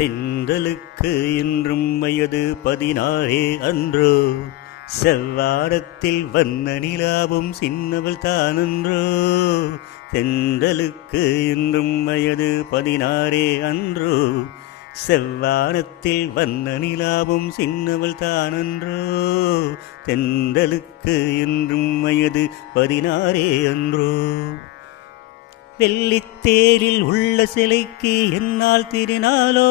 தென்றலுக்கு இன்றும் வயது 16 அன்றோ, செவ்வானத்தில் வண்ண நிலாவும் சின்னவள் தானன்றோ. தென்றலுக்கு இன்றும் வயது 16 அன்றோ, செவ்வானத்தில் வண்ண நிலாவும் சின்னவள் தானன்றோ. தென்றலுக்கு இன்றும் வயது 16 அன்றோ. வெள்ளித்தேரில் உள்ள சிலைக்கு என்னால் திருநாளோ,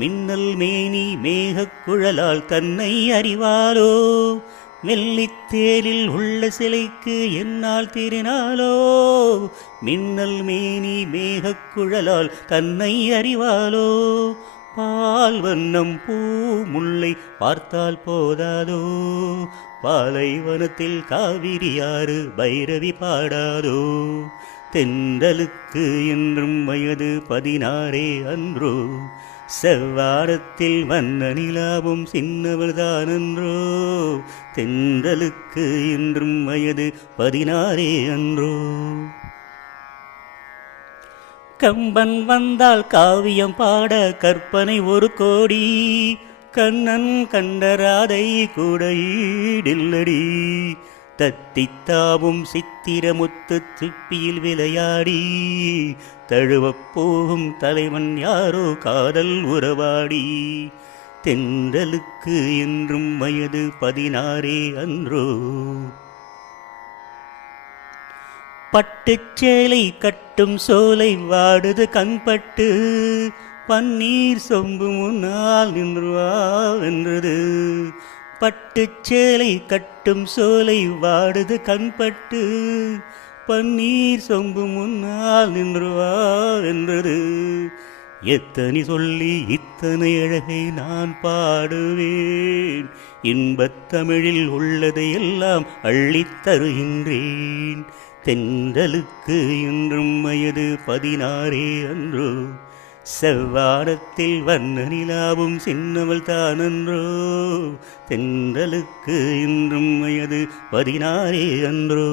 மின்னல் மேனி மேகக்குழலால் தன்னை அறிவாளோ. வெள்ளித்தேரில் உள்ள சிலைக்கு என்னால் திருநாளோ, மின்னல் மேனி மேகக்குழலால் தன்னை அறிவாளோ. பால் வண்ணம் பூ முல்லை பார்த்தால் போதாதோ, பாலைவனத்தில் காவிரியாறு பைரவி பாடாதோ. தென்றலுக்கு என்றும் வயது 16 அன்றோ, செவ்வானத்தில் வண்ண நிலாவும் சின்னவள் தானன்றோ. தென்றலுக்கு என்றும் வயது 16 அன்றோ. கம்பன் வந்தால் காவியம் பாட கற்பனை ஒரு கோடி, கண்ணன் கண்டராதை கூட ஈடில்லடி. தத்தித்தாவும் சித்திரமுத்து சிப்பியில் விளையாடி, தழுவப் போகும் தலைவன் யாரோ காதல் உறவாடி. தென்றலுக்கு என்றும் வயது 16 அன்றோ. பட்டுச்சேலை கட்டும் சோலை வாடுது கண்பட்டு, பன்னீர் சொம்பு முன்னால் நின்று வென்றது. பட்டுச்சேலை கட்டும் சோலை வாடுது கண்பட்டு, பன்னீர் சொம்பு முன்னால் நின்று வென்றது. எத்தனை சொல்லி இத்தனை அழகை நான் பாடுவேன், இன்பத் தமிழில் உள்ளதை எல்லாம் அள்ளித் தருகின்றேன். தென்றலுக்கு என்றும் வயது 16 அன்றோ, செவ்வானத்தில் வண்ண நிலாவும் சின்னவள் தானன்றோ. தென்றலுக்கு என்றும் வயது 16 அன்றோ.